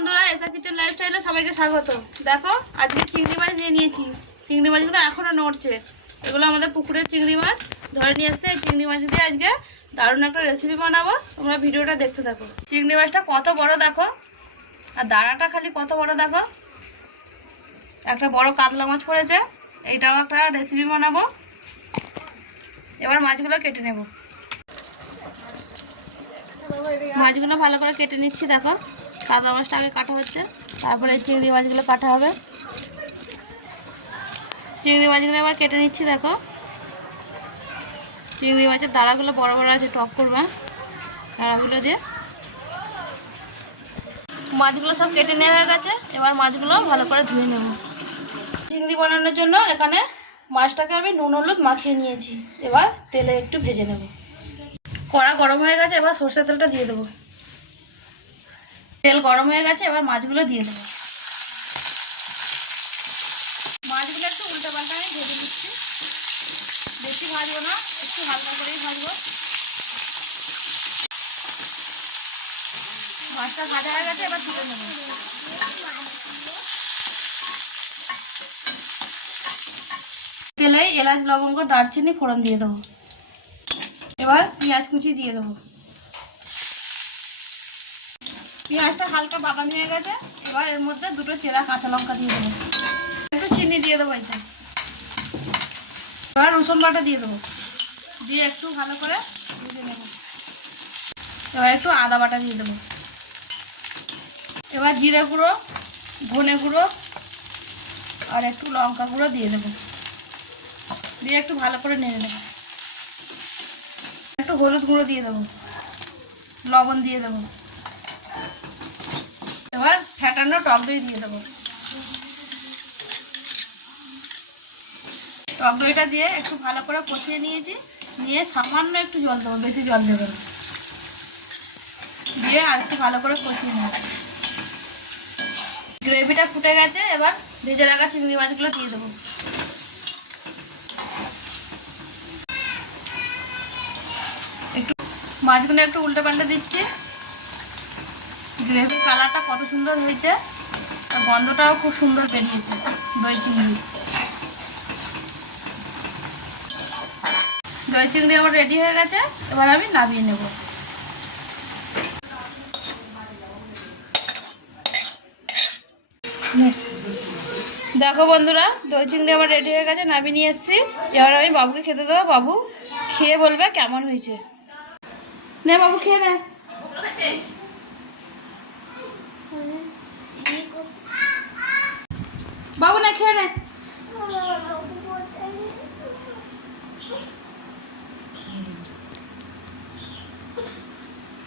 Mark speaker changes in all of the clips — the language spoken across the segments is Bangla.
Speaker 1: বন্ধুরা, এসা কিচেন লাইফস্টাইলে সবাইকে স্বাগত। দেখো, আজকে চিংড়ি মাছ নিয়ে নিয়েছি। চিংড়ি মাছগুলো এখনও নড়ছে। এগুলো আমাদের পুকুরের চিংড়ি মাছ। ধরে নিয়ে এসছে চিংড়ি মাছ দিয়ে আজকে দারুণ একটা রেসিপি বানাবো। তোমরা ভিডিওটা দেখতে থাকো। চিংড়ি মাছটা কত বড় দেখো? আর দাঁড়াটা খালি কত বড় দেখো? একটা বড় কাতলা মাছ পড়েছে। এইটাও একটা রেসিপি বানাবো। এবার মাছগুলো কেটে নেব। মাছগুলো ভালো করে কেটে নিচ্ছি, দেখো। কাতলা মাছটা আগে কাটা হচ্ছে। তারপরে চিংড়ি মাছগুলো কাটা হবে। চিংড়ি মাছগুলো এবার কেটে নিচ্ছি, দেখো। চিংড়ি মাছের দাঁড়াগুলো বড় বড় আছে, টক করবে দাঁড়াগুলো দিয়ে। মাছগুলো সব কেটে নেওয়া হয়ে গেছে। এবার মাছগুলো ভালো করে ধুয়ে নেব। চিংড়ি বানানোর জন্য এখানে মাছটাকে আমি নুন হলুদ মাখিয়ে নিয়েছি। এবার তেলে একটু ভেজে নেব। কড়া গরম হয়ে গেছে, এবার সর্ষের তেলটা দিয়ে দেবো। তেল গরম হয়ে গেছে, এবার মাছগুলো দিয়ে দেবো। মাছগুলো একটু উল্টে পাল্টা আমি ভেজে নিচ্ছি। বেশি ভাজবো না, একটু হালকা করেই ভাজবো। মাছটা ভাজা হয়ে গেছে, এবার তুলে নেব। তেলে এলাচ, লবঙ্গ, দারচিনি, ফোড়ন দিয়ে দেবো। এবার পেঁয়াজ কুচি দিয়ে দেবো। পেঁয়াজটা হালকা বাদামি হয়ে গেছে। এবার এর মধ্যে দুটো চেরা কাঁচা লঙ্কা দিয়ে দেবো। একটু চিনি দিয়ে দেবো এতে এবার রসুন বাটা দিয়ে দেবো। দিয়ে একটু ভালো করে ভেজে নেব। এবার একটু আদা বাটা দিয়ে দেবো। এবার জিরে গুঁড়ো, ধনে গুঁড়ো আর একটু লঙ্কা গুঁড়ো দিয়ে দেবো। দিয়ে একটু ভালো করে নেড়ে নেব। একটু হলুদ গুঁড়ো দিয়ে দেবো। লবণ দিয়ে দেবো। ফ্যাটানো টক দই দিয়ে দেবো। টক দইটা দিয়ে একটু ভালো করে কষিয়ে নিয়েছি। নিয়ে সামান্য একটু জল দেবো, বেশি জল দেবে না। দিয়ে আর একটু ভালো করে কষিয়ে নেব। গ্রেভিটা ফুটে গেছে, এবার ভেজে রাখা চিংড়ি মাছগুলো দিয়ে দেবো। একটু মাছগুলো একটু উল্টে পাল্টে দিচ্ছি। গ্রেভির কালারটা কত সুন্দর হয়েছে, আর গন্ধটাও খুব সুন্দর বেরিয়েছে দই চিংড়ি। দই চিংড়ি আমার রেডি হয়ে গেছে, এবার আমি নামিয়ে নেব। দেখো বন্ধুরা, দই চিংড়ি আমার রেডি হয়ে গেছে, নামিয়ে নিয়ে এসেছি। এবার আমি বাবুকে খেতে দেবো। বাবু খেয়ে বলবে কেমন হয়েছে। নে বাবু, খেয়ে নে। বাবু না খেয়ে নে।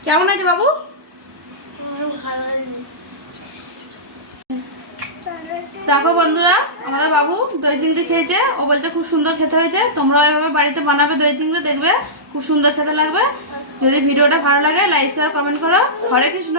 Speaker 1: কেমন আছে বাবু? দেখো বন্ধুরা, আমাদের বাবু দই চিংড়ি খেয়েছে। ও বলছে খুব সুন্দর খেতে হয়েছে। তোমরাও এভাবে বাড়িতে বানাবে দই চিংড়ি, দেখবে খুব সুন্দর খেতে লাগবে। যদি ভিডিওটা ভালো লাগে লাইক শেয়ার কমেন্ট করো। হরে কৃষ্ণ।